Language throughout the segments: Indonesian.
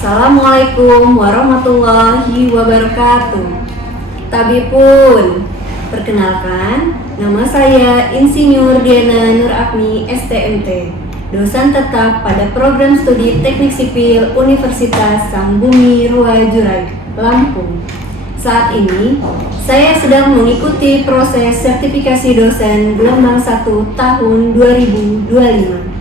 Assalamualaikum warahmatullahi wabarakatuh. Tabipun, perkenalkan, nama saya Insinyur Diana Nur Agni STMT, dosen tetap pada program studi Teknik Sipil Universitas Sang Bumi Ruwajurai, Lampung. Saat ini, saya sedang mengikuti proses sertifikasi dosen gelombang 1 tahun 2025.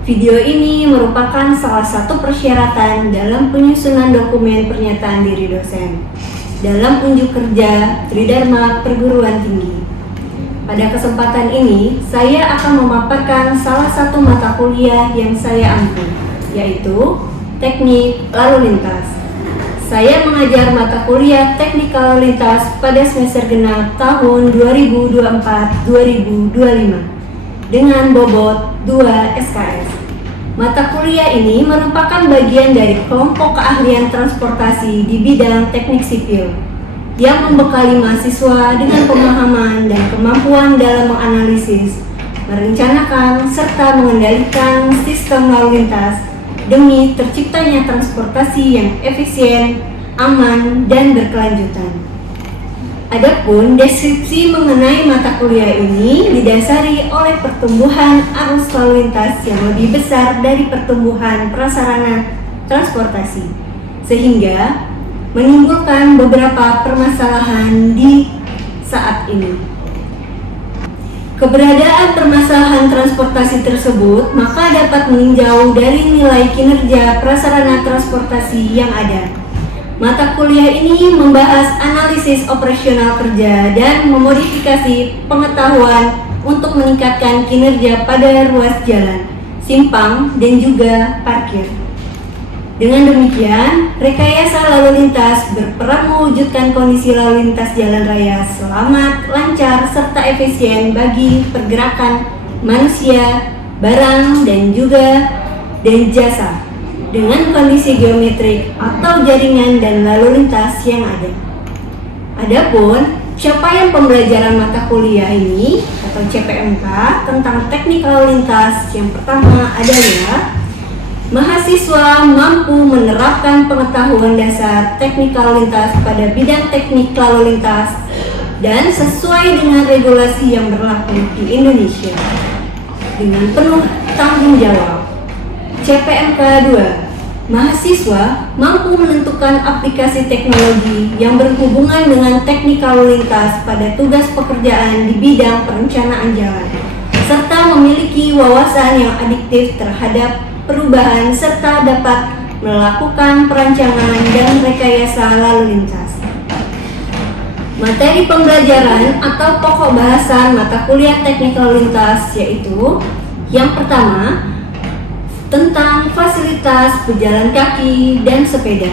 Video ini merupakan salah satu persyaratan dalam penyusunan dokumen pernyataan diri dosen dalam unjuk kerja Tridharma Perguruan Tinggi. Pada kesempatan ini, saya akan memaparkan salah satu mata kuliah yang saya ampu, yaitu Teknik Lalu Lintas. Saya mengajar mata kuliah Teknik Lalu Lintas pada semester genap tahun 2024-2025 dengan bobot 2 SKS. Mata kuliah ini merupakan bagian dari kelompok keahlian transportasi di bidang teknik sipil yang membekali mahasiswa dengan pemahaman dan kemampuan dalam menganalisis, merencanakan, serta mengendalikan sistem lalu lintas demi terciptanya transportasi yang efisien, aman, dan berkelanjutan. Adapun deskripsi mengenai mata kuliah ini didasari oleh pertumbuhan arus lalu lintas yang lebih besar dari pertumbuhan prasarana transportasi, sehingga menimbulkan beberapa permasalahan di saat ini. Keberadaan permasalahan transportasi tersebut maka dapat meninjau dari nilai kinerja prasarana transportasi yang ada. Mata kuliah ini membahas analisis operasional kerja dan memodifikasi pengetahuan untuk meningkatkan kinerja pada ruas jalan, simpang, dan juga parkir. Dengan demikian, rekayasa lalu lintas berperan mewujudkan kondisi lalu lintas jalan raya selamat, lancar, serta efisien bagi pergerakan manusia, barang, dan jasa dengan kondisi geometrik atau jaringan dan lalu lintas yang ada. Adapun capaian pembelajaran mata kuliah ini atau CPMK tentang teknik lalu lintas yang pertama adalah mahasiswa mampu menerapkan pengetahuan dasar teknik lalu lintas pada bidang teknik lalu lintas dan sesuai dengan regulasi yang berlaku di Indonesia dengan penuh tanggung jawab. CPMK 2, mahasiswa mampu menentukan aplikasi teknologi yang berhubungan dengan teknik lalu lintas pada tugas pekerjaan di bidang perencanaan jalan, serta memiliki wawasan yang adiktif terhadap perubahan serta dapat melakukan perancangan dan rekayasa lalu lintas. Materi pembelajaran atau pokok bahasan mata kuliah teknik lalu lintas yaitu yang pertama, tentang fasilitas pejalan kaki dan sepeda.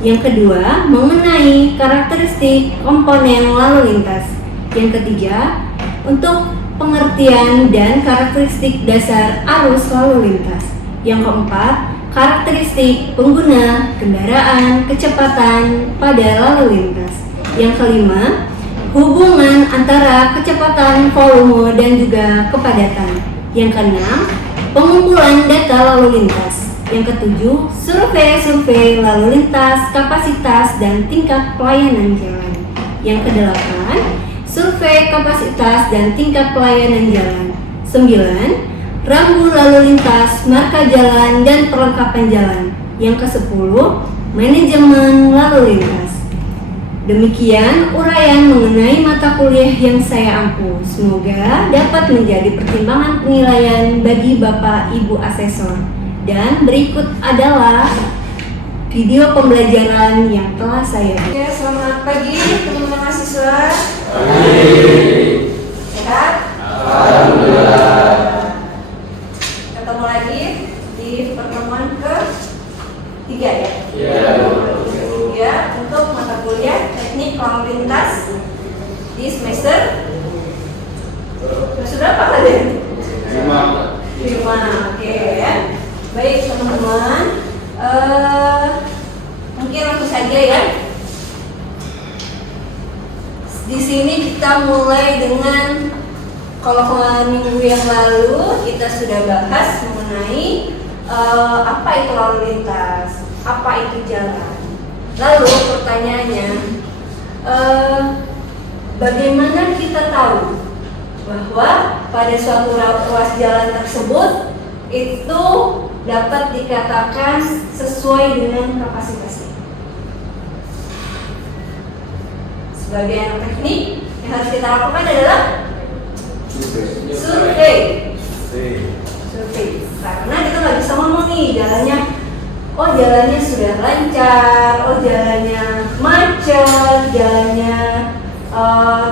Yang kedua, mengenai karakteristik komponen lalu lintas. Yang ketiga, untuk pengertian dan karakteristik dasar arus lalu lintas. Yang keempat, karakteristik pengguna kendaraan kecepatan pada lalu lintas. Yang kelima, hubungan antara kecepatan, volume, dan juga kepadatan. Yang keenam, pengumpulan data lalu lintas. Yang ketujuh, survei lalu lintas, kapasitas, dan tingkat pelayanan jalan. Yang kedelapan, survei kapasitas dan tingkat pelayanan jalan. 9, rambu lalu lintas, marka jalan, dan perlengkapan jalan. Yang ke-10, manajemen lalu lintas. Demikian uraian mengenai mata kuliah yang saya ampu. Semoga dapat menjadi pertimbangan penilaian bagi Bapak Ibu Asesor. Dan berikut adalah video pembelajaran yang telah saya buat. Oke, selamat pagi teman-teman mahasiswa. Sehat? Alhamdulillah. Ketemu lagi di pertemuan ke-3 ya? Iya. Ya, untuk mata kuliah teknik lalu lintas di semester berapa kalian? 5. Oke ya. Baik teman-teman, mungkin langsung saja ya. Di sini kita mulai dengan, kalau minggu yang lalu kita sudah bahas mengenai apa itu lalu lintas, apa itu jalan. Lalu pertanyaannya, bagaimana kita tahu bahwa pada suatu ruas jalan tersebut itu dapat dikatakan sesuai dengan kapasitasnya? Sebagai anak teknik, yang harus kita lakukan adalah survei. Karena kita nggak bisa ngomong nih jalannya, oh jalannya sudah lancar, oh jalannya macet, jalannya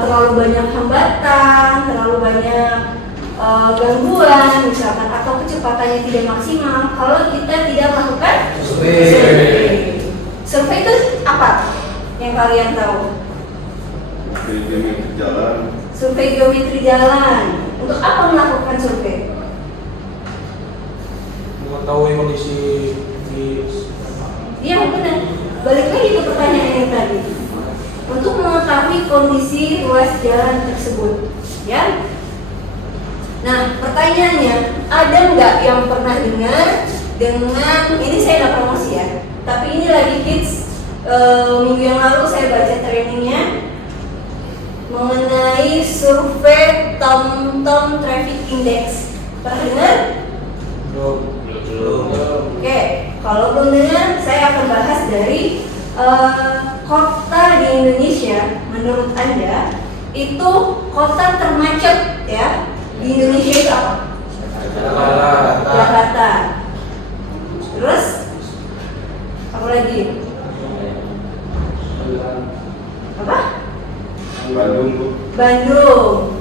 terlalu banyak hambatan, terlalu banyak gangguan misalkan, atau kecepatannya tidak maksimal kalau kita tidak melakukan survei. Survei itu apa yang kalian tahu? Geometri jalan. Survei geometri jalan. Untuk apa melakukan survei? Mengetahui kondisi di. Iya benar. Balik lagi ke pertanyaan yang tadi. Untuk mengetahui kondisi ruas jalan tersebut, ya. Nah, pertanyaannya, ada nggak yang pernah dengar dengan ini? Saya nggak promosi ya, tapi ini lagi hits. Minggu yang lalu saya baca trainingnya mengenai survei TomTom Traffic Index. Pernah dengar? Belum. Oke, kalau belum dengar, saya akan bahas dari kota di Indonesia. Menurut Anda, itu kota termacet ya di Indonesia itu apa? Jakarta. Terus apa lagi? Apa? Bandung.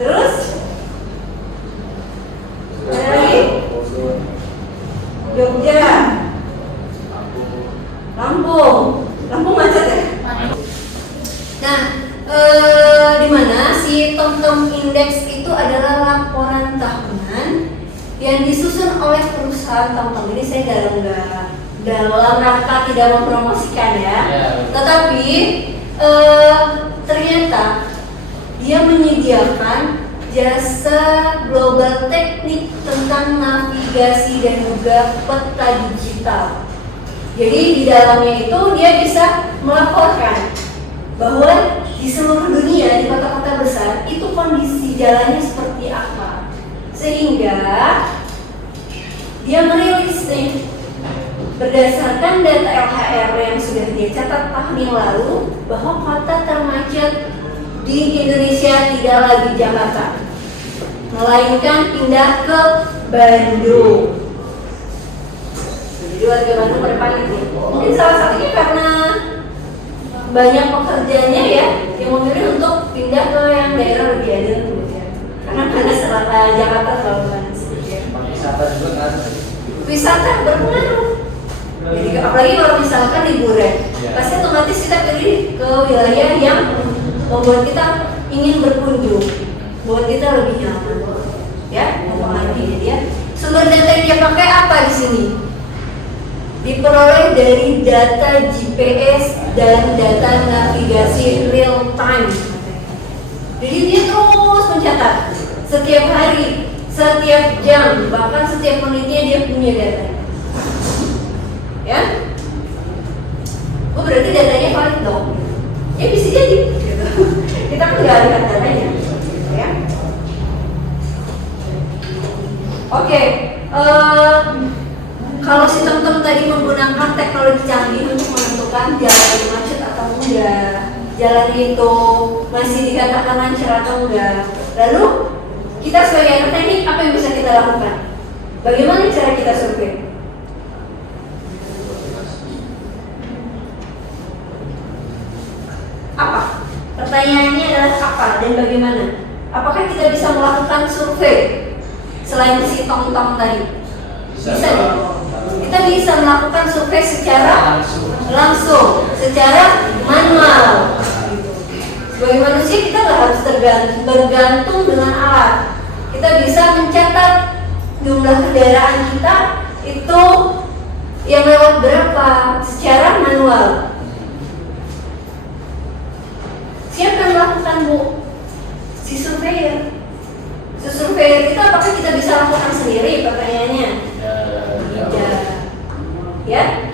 Terus ada lagi? Jogja. Lampung macet ya? Nah, di mana si TomTom Index itu adalah laporan tahunan yang disusun oleh perusahaan TomTom. Ini saya dalam rangka tidak mempromosikan ya. Tetapi ternyata dia menyediakan jasa global teknik tentang navigasi dan juga peta digital. Jadi di dalamnya itu dia bisa melaporkan bahwa di seluruh dunia, di kota-kota besar itu kondisi jalannya seperti apa, sehingga dia merilis nih berdasarkan data LHR yang sudah dia catat tahun yang lalu bahwa kota termacet di Indonesia tidak lagi Jakarta, melainkan pindah ke Bandung. Jadi warga Bandung pada panik nih. Mungkin salah satunya karena banyak pekerjaannya ya yang memilih untuk pindah ke yang daerah lebih adil ya. Karena panas Jakarta terlalu panas. Wisata juga kan? Wisata berpengaruh. Jadi apalagi kalau misalkan liburan, pasti otomatis kita pilih ke wilayah yang membuat kita ingin berkunjung, buat kita lebih nyaman, ya, mempengaruhi dia. Sumber data yang dia pakai apa di sini? Diperoleh dari data GPS dan data navigasi real time. Jadi dia terus mencatat setiap hari, setiap jam, bahkan setiap menitnya dia punya data. Ya, oh berarti datanya valid dong. Ya bisa jadi. Gitu. Kita kan nggak lihat datanya, ya. Oke. Kalau si TomTom tadi menggunakan teknologi canggih untuk menentukan jalan itu macet atau enggak, jalan itu masih dikatakan lancar atau enggak. Lalu kita sebagai anak teknik apa yang bisa kita lakukan? Bagaimana cara kita survei? Apa? Pertanyaannya adalah apa dan bagaimana? Apakah kita bisa melakukan survei selain si TomTom tadi? Bisa ya? Kita bisa melakukan survei secara langsung, secara manual. Sebagai manusia kita nggak harus bergantung dengan alat. Kita bisa mencatat jumlah kendaraan kita itu yang lewat berapa secara manual. Siapa yang melakukan, Bu? Si surveyor. Si surveyor itu apakah kita bisa lakukan sendiri? Pertanyaannya. Ya.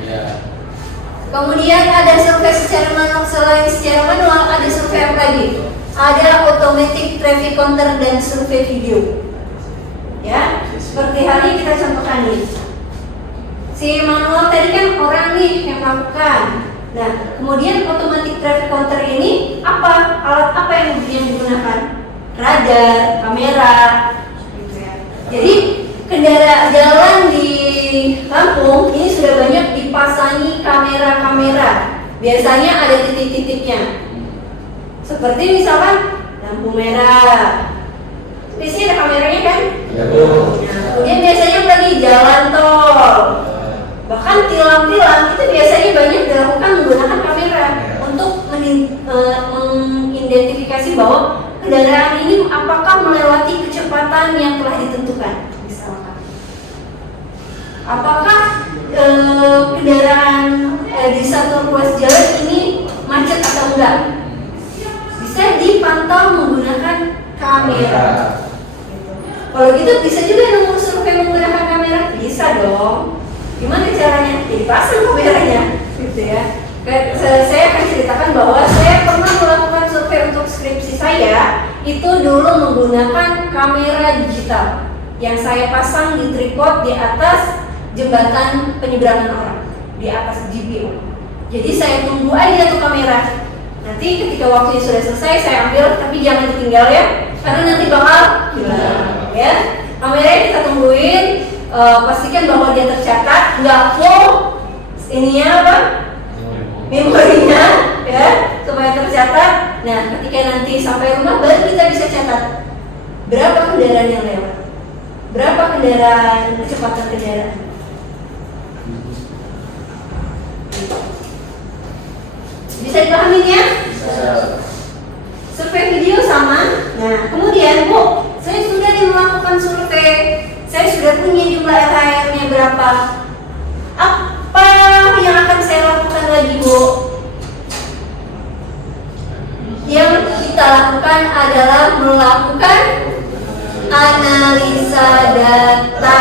Selain ada survei secara manual, ada survei apa lagi? Ada automatic traffic counter dan survei video. Ya, seperti hal ini kita contohkan nih. Si manual tadi kan orang nih yang melakukan. Nah, kemudian automatic traffic counter ini apa? Alat apa yang digunakan? Radar, kamera, gitu ya. Jadi kendaraan jalan di Lampung ini sudah banyak dipasangi kamera-kamera. Biasanya ada titik-titiknya. Seperti misalkan lampu merah. Biasanya ada kameranya kan? Ya, Bu. Nah, kemudian biasanya lagi jalan tol. Bahkan tilang-tilang itu biasanya banyak dilakukan menggunakan kamera untuk mengidentifikasi bahwa kendaraan ini apakah melewati kecepatan yang telah ditentukan. Misalkan, apakah kendaraan di satu ruas jalan ini macet atau enggak? Bisa dipantau menggunakan kamera. Kalau gitu bisa juga nemu survei menggunakan kamera? Bisa dong. Gimana caranya? Jadi pasang kameranya, gitu ya. Saya akan ceritakan bahwa saya pernah melakukan survei untuk skripsi saya itu dulu menggunakan kamera digital yang saya pasang di tripod di atas jembatan penyeberangan orang, di atas JB. Jadi saya tunggu aja tuh kamera. Nanti ketika waktunya sudah selesai saya ambil, tapi jangan ditinggal ya, karena nanti bakal hilang. Ya, kameranya kita tungguin, pastikan bahwa dia tercatat, nggak full ininya apa, memorinya, ya, supaya tercatat. Nah, ketika nanti sampai rumah baru kita bisa catat berapa kendaraan yang lewat, berapa kendaraan, kecepatan kendaraan. Bisa dipahami ya? Survei video sama. Nah, kemudian Bu, saya sudah melakukan survei, saya sudah punya jumlah LHR-nya berapa. Apa yang akan saya lakukan lagi, Bu? Yang kita lakukan adalah melakukan analisa data.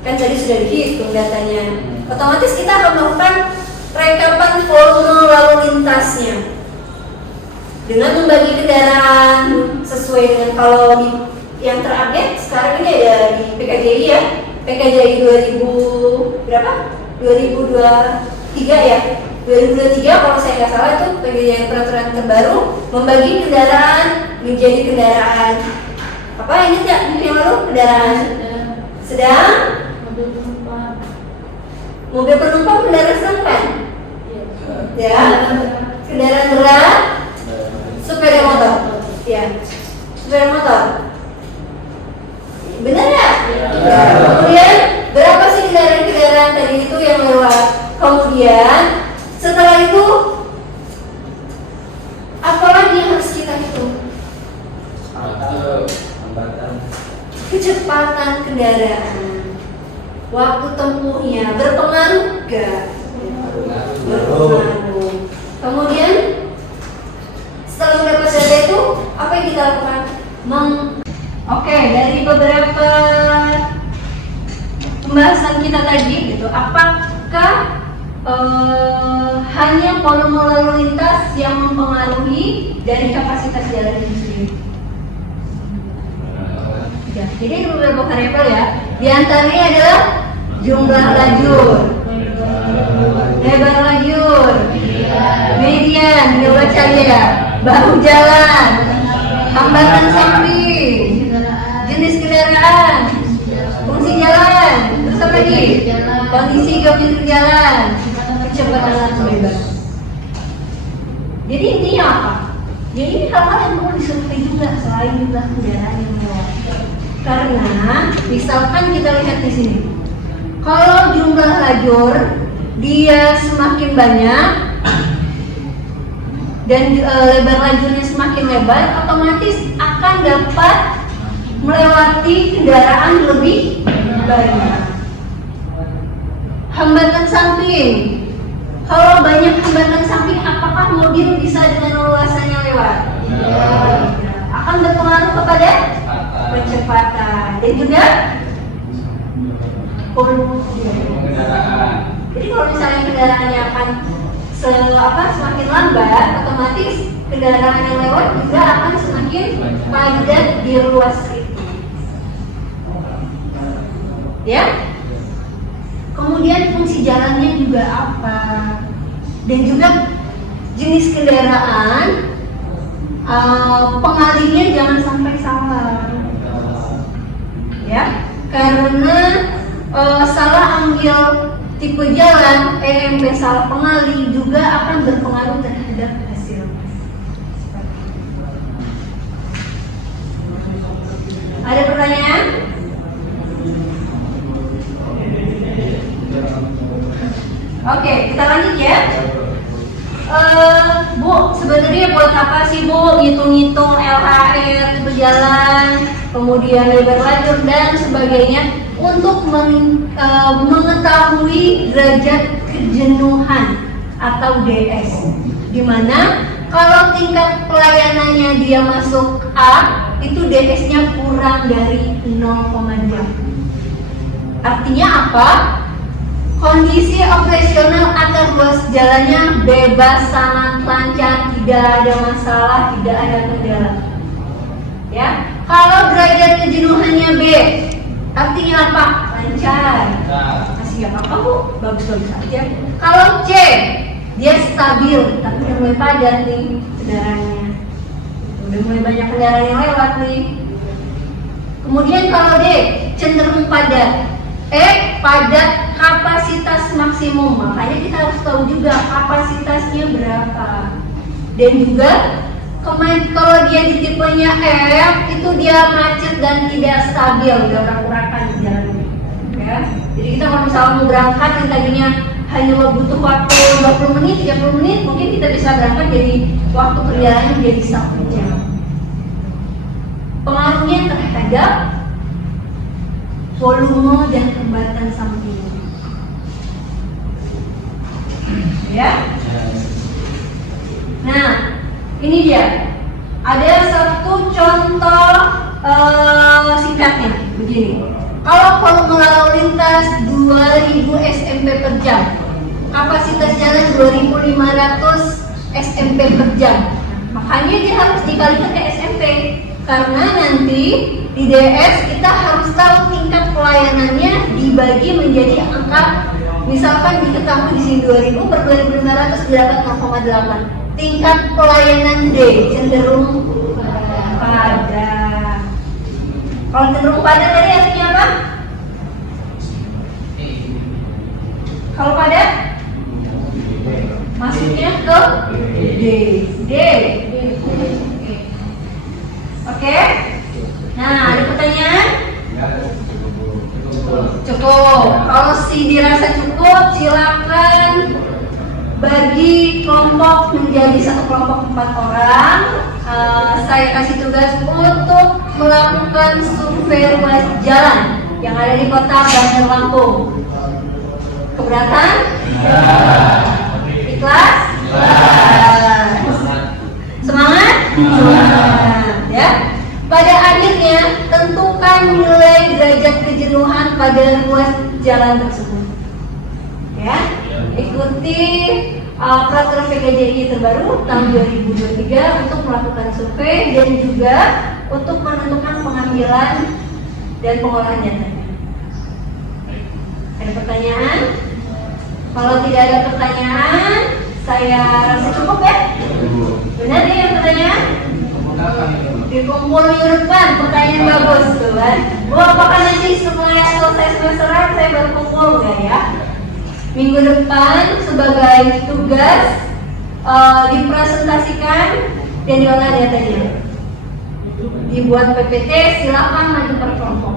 Kan tadi sudah dihitung datanya. Otomatis kita akan melakukan rekapan volume lalu lintasnya dengan membagi kendaraan sesuai dengan kalau yang terupdate sekarang ini ada di PKJI ya, PKJI 2000 berapa? 2023 ya, 2023 kalau saya nggak salah itu PKJI peraturan terbaru membagi kendaraan menjadi kendaraan apa ini tidak yang lalu kendaraan sedang, mobil penumpang kendaraan sedang kan? Ya, kendaraan berat, sepeda motor, ya, sepeda motor. Benar ya? Ya. Kemudian berapa sih kendaraan-kendaraan tadi itu yang lewat? Kemudian setelah itu apa lagi yang harus kita hitung? Kecepatan kendaraan, waktu tempuhnya berpengaruh gak? Berpengaruh. Kemudian setelah mendapat data itu apa yang kita lakukan? Oke, dari beberapa pembahasan kita tadi gitu, apakah hanya volume lalu lintas yang mempengaruhi dari kapasitas jalan itu sendiri? Ya, jadi ada beberapa variabel ya. Di antaranya adalah jumlah lajur, lebar lajur, median, kita baca ya, bahu jalan, hambatan samping, jenis kendaraan, fungsi jalan, terus apa lagi? Kondisi geometri jalan, kecepatan lalu lintas. Jadi intinya apa? Jadi ini hal-hal yang perlu disurvei juga selain jumlah kendaraan yang lewat. Karena misalkan kita lihat di sini, kalau jumlah lajur dia semakin banyak dan lebar lajurnya semakin lebar, otomatis akan dapat melewati kendaraan lebih banyak. Hambatan samping, kalau banyak hambatan samping, apakah mobil bisa dengan leluasannya lewat? Akan berpengaruh kepada kecepatan dan juga volume kendaraan. Jadi kalau misalnya kendaraannya akan semakin lambat, otomatis kendaraan yang lewat juga akan semakin padat di ruas itu. Ya. Kemudian fungsi jalannya juga apa? Dan juga jenis kendaraan, pengalinya jangan sampai salah. Ya, karena salah ambil tipe jalan, EMP salah pengali juga akan berpengaruh terhadap hasil. Ada pertanyaan? Oke, kita lanjut ya. Bu, sebenarnya buat apa sih Bu ngitung-ngitung LHR, tipe jalan, kemudian lebar lajur dan sebagainya untuk mengetahui derajat kejenuhan atau DS. Dimana kalau tingkat pelayanannya dia masuk A, itu DS-nya kurang dari 0,2. Artinya apa? Kondisi operasional atau ruas jalannya bebas, sangat lancar, tidak ada masalah, tidak ada kendala. Ya, kalau derajat kejenuhannya B, artinya apa? Lancar. Masih gak apa-apa Bu, bagus-bagus aja. Kalau C, dia stabil, tapi udah mulai padat nih kendaraannya. Udah mulai banyak kendaraan yang lewat nih. Kemudian kalau D, cenderung padat. Padat kapasitas maksimum, makanya kita harus tahu juga kapasitasnya berapa. Dan juga kalau dia di tipenya F, itu dia macet dan tidak stabil, udah urakan di jalannya. Ya. Jadi kita kalau misalnya mau berangkat yang tadinya hanya butuh waktu 20 menit, 30 menit, mungkin kita bisa berangkat jadi waktu perjalanan jadi 1 jam. Pengaruhnya terhadap volume dan hambatan samping. Ya. Nah, ini dia. Ada satu contoh singkatnya begini. Kalau volume lalu lintas 2000 SMP per jam, kapasitas jalan 2500 SMP per jam. Makanya dia harus dikalikan ke SMP. Karena nanti di DS kita harus tahu tingkat pelayanannya dibagi menjadi angka. Misalkan diketahui di sini 2000 per 2500 dapat 0,8. Tingkat pelayanan D cenderung padat. Kalau cenderung padat tadi artinya apa? Kalau padat masuknya ke D. Oke. Nah, ada pertanyaan? Cukup. Kalau dirasa cukup, silakan bagi kelompok menjadi satu kelompok 4 orang. Saya kasih tugas untuk melakukan survei ruas jalan yang ada di kota Bandar Lampung. Keberatan? Ikhlas? Semangat? Ya. Pada akhirnya tentukan nilai derajat kejenuhan pada ruas jalan tersebut. Ya, ikuti peraturan PKJI terbaru tahun 2023 untuk melakukan survei dan juga untuk menentukan pengambilan dan pengolahan datanya. Ada pertanyaan? Kalau tidak ada pertanyaan, saya rasa cukup ya. Benar nih yang pertanyaan? Dikumpul minggu depan, pertanyaan bagus tuh kan. Bu, apakah nanti setelah selesai semesteran saya baru kumpul nggak ya? Minggu depan sebagai tugas dipresentasikan dan diolah datanya. Dibuat PPT, silakan maju per kelompok.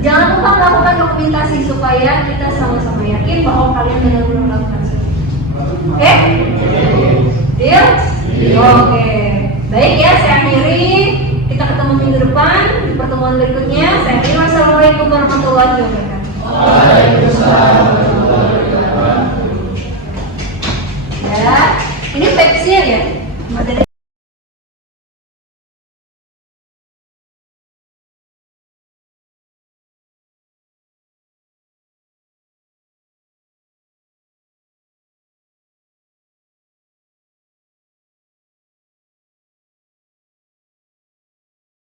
Jangan lupa melakukan dokumentasi supaya kita sama-sama yakin bahwa kalian benar-benar melakukan itu. Oke? Deal? Oke. Baik ya, saya akhiri. Kita ketemu minggu depan di pertemuan berikutnya. Saya akhiri. Wassalamualaikum warahmatullahi wabarakatuh. Waalaikumsalam.